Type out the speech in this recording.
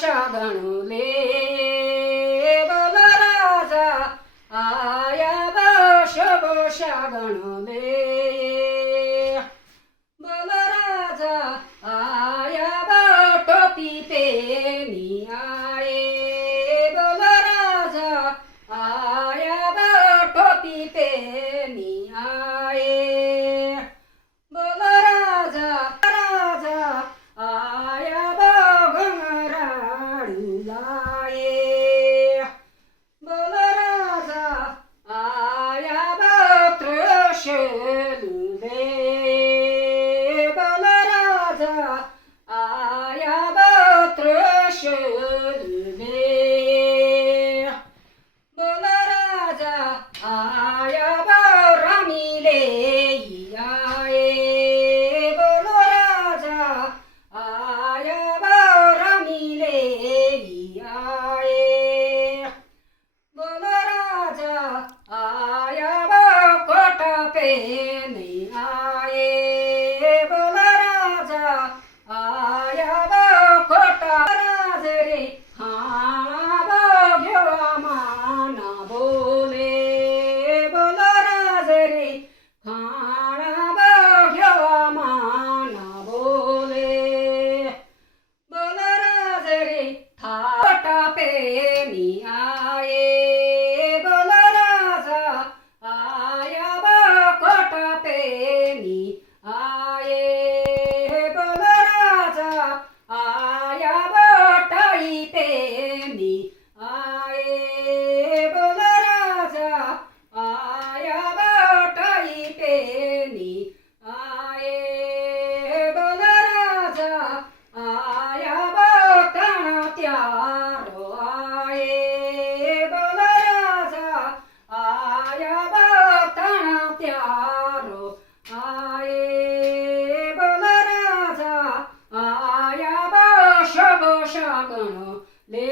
शागणले बोल राजा आया शुभ शागणले बोल राजा आया टोपी पेनी आए बोल राजा आया टोपी पेनी आए बोल राजा राजा आया घुंघराळू लाए बोल राजा आया त्रिशूल दे बोल राजा आया त्रिशूल दे बोल राजा आया रमिले आए बोल राजा आया रमिले आए बोल राजा आया कोट पे नहीं आए बोल राजा आया कोट राज रे खाना बघ्यो माना बोले बोल राज रे खाना बघ्यो माना बोले बोल राज रे थाटा पे नी आए बोल राजा आया कोट पे नी आए बोल राजा आया टाई पे नी आए बोल राजा आया टाई पे नी आए बोल राजा आया कण त्यारो आए बोल राजा आया कण त्यारो आए बोल राजा आया शुभ शागण ले